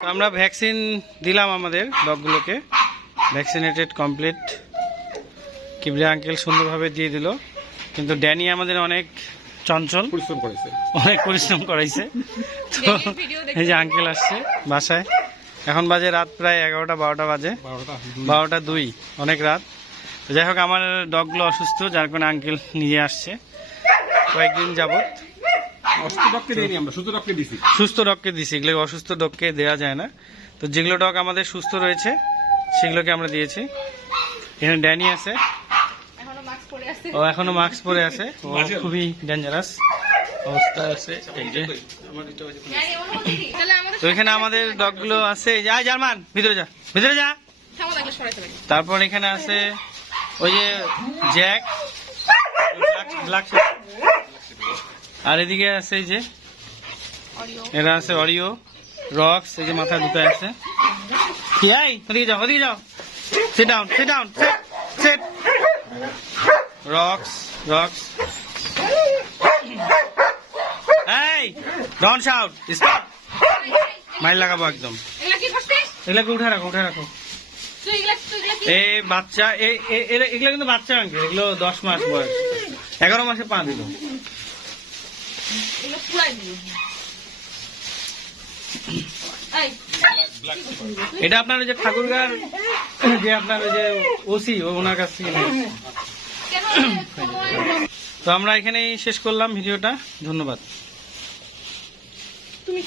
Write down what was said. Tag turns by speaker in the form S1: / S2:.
S1: আমরা ভ্যাকসিন দিলাম আমাদের ডগগুলোকে। ভ্যাকসিনেটেড কমপ্লিট কিবরিয়া আঙ্কেল সুন্দরভাবে দিয়ে দিল। কিন্তু ড্যানি আমাদের অনেক চঞ্চল।
S2: পরিশ্রম করেছে।
S1: অনেক পরিশ্রম করাইছে। তো এই যে আঙ্কেল আসছে বাসায়। এখন বাজে রাত প্রায় এগারোটা বারোটা বাজে।
S2: বারোটা
S1: বারোটা দুই অনেক রাত। যাই হোক আমার ডগগুলো অসুস্থ যার কারণে আঙ্কেল নিয়ে আসছে। কয়েকদিন যাবত
S2: অসুস্থ ডককে দিইনি আমরা সুস্থ ডককে দিছি।
S1: ডগকে দিছি এগুলো অসুস্থ ডগকে দেওয়া যায় না। তো যেগুলো ডগ আমাদের সুস্থ রয়েছে সেগুলোকে আমরা দিয়েছি। এখানে ড্যানি আছে।
S3: এখনও মাস্ক পরে আছে।
S1: ও এখনও মাস্ক পরে আছে। ও খুবই ডেঞ্জারাস অবস্থা আছে। তো এখানে আমাদের ডগগুলো আছে। জার্মান ভিতরে যা ভিতরে যা। তারপর এখানে আছে ওই যে জ্যাক। ব্ল্যাক আর এদিকে আছে এই যে এরা আছে অরিও রক্স এই যে মাথা দুটো আছে। আই ওদিকে যাও ওদিকে যাও। Sit down sit down sit Rocks Rocks. এই ডন শাউট স্টপ মাইল লাগাবো একদম।
S3: এগুলা কি করছিস?
S1: এগুলাকে উঠে রাখো উঠে রাখো। এ বাচ্চা এগুলো কিন্তু বাচ্চা আঙ্কেল এগুলো দশ মাস বয়স। এগারো মাসে পা দিল
S3: এগুলো পুরাই দিবি এই
S1: এটা আপনার ওই যে ঠাকুরগার যে আপনার ওই যে ওসি ওনার কাছ থেকে তো আমরা এখানেই শেষ করলাম ভিডিওটা। ধন্যবাদ।
S3: তুমি